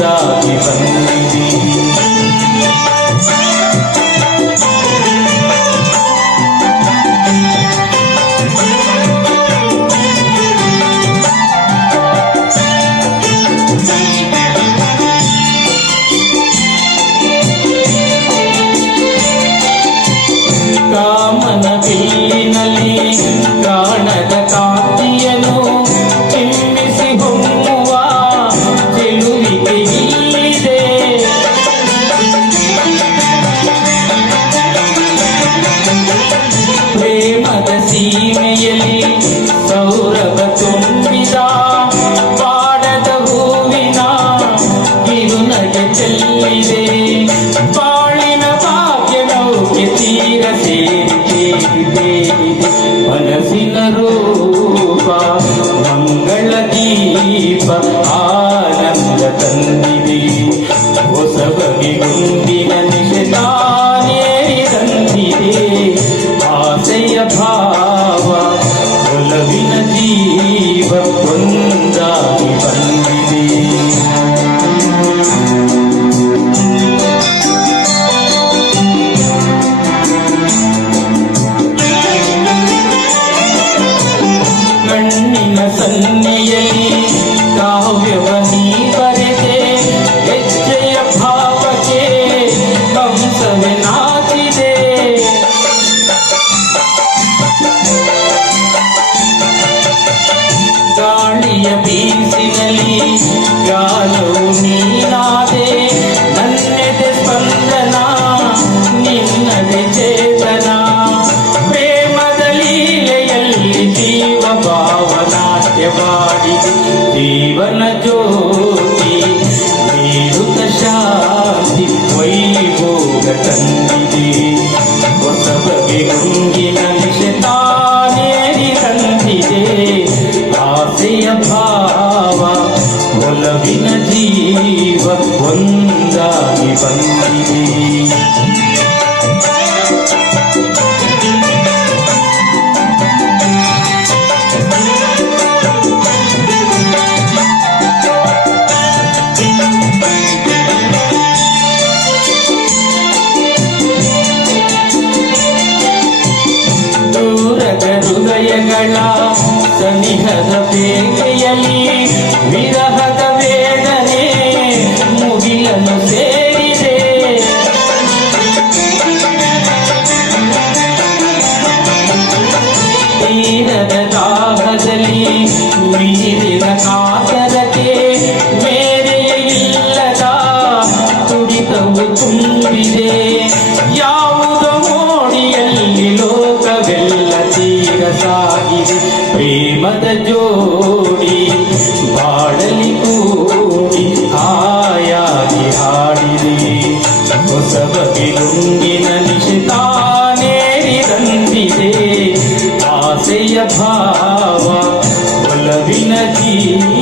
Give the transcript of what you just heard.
ಒಂದಾಗಿ ಬಂದಿದೆ. ಕಾಮನ ಬಿಲ್ಲಿನಲ್ಲಿ ಕಾಣದ ಕಾಂತಿಯನ್ನು ಚಿಮ್ಮಿಸಿ ಹೊಮ್ಮುವ ಚೆಲುವಿಗೆ ಇಲ್ಲಿದೆ. ಪ್ರೇಮದ ಸೀಮೆಯಲ್ಲಿ ಸೌರಭ ತುಂಬಿದ ಪಾಡದ ಹೂವಿನ ಕಿರುನಗೆ ಚೆಲ್ಲಿದೆ. ಬಾಳಿನ ಭಾಗ್ಯ ನೌಕೆ ತೀರ ಸೇರಿದೆ. ಮನಸ್ಸಿನ ರೂಪ ಮಂಗಳ ದೀಪ ಆನಂದ ತಂದಿದೆ. ಹೊಸ ಬಗೆ ಗುಂಡಿನ ನಿಶೆತಾನೇರಿ ತಂದಿದೆ. ಆಸೆಯ ಭಾವ ಒಲವಿನ ಜೀವ ಒಂದಾಗಿ ಬಂದಿದೆ. ಕಣ್ಣಿನ ಸನ್ನೆಯಲ್ಲಿ ಕಾವ್ಯವ ನೀ ಬರೆದೆ. ಹೆಜ್ಜೆಯ ಭಾವಕ್ಕೆ ಹಂಸವೇ ನಾಚಿದೆ. ಗಾಳಿಯ ಬೀಸಿನಲ್ಲಿ ಗಾಲವು ನೀನಾದೆ. ನನ್ನೆದೆ ಸ್ಪಂದನ ನಿನ್ನದೆ ಚೇತನ. ಪ್ರೇಮದ ಲೀಲೆಯಲ್ಲಿ ಜೀವ ಭಾವನಾಟ್ಯವಾಡಿದೆ. ಜೀವನ ಜ್ಯೋತಿ ನೀಡುತ್ತ ಶಾಂತಿ ವೈಭೋಗ ತಂದಿದೆ. ಹೊಸ ಬಗೆ ಗುಂಗಿನ ನಿಶೆತಾನೇರಿ ತಂದಿದೆ. ಆಸೆಯ ಭಾವ ಒಲವಿನ ಜೀವ ಒಂದಾಗಿ ಬಂದಿದೆ. ದೂರದ ಹೃದಯಗಳ ಸನಿಹದ ಬೇಗೆಯಲ್ಲಿ ವಿರಹದ ವೇದನೆ ಮುಗಿಲನ್ನು ಸೇರಿದೆ. ತೀರದ ದಾಹದಲ್ಲಿ ಮೀರಿದ ಕಾತರಕ್ಕೆ ಮೇರೆಯ ಇಲ್ಲದ ತುಡಿತವು ತುಂಬಿದೆ. ಯಾವುದೋ ಮೋಡಿಯಲ್ಲಿ ಲೋಕವೆಲ್ಲ ತೀರ ಸಾಗಿದೆ. ಪ್ರೇಮದ ಜೋಡಿ ಬಾಳಲಿ ಕೂಡಿ ಹಾಯಾಗಿ ಹಾಡಿದೆ. ಹೊಸ ಬಗೆ ಗುಂಗಿನ ನಿಶೆತಾನೇರಿ ತಂದಿದೆ. ಆಸೆಯ ಭಾವ ಒಲವಿನ ಜೀವ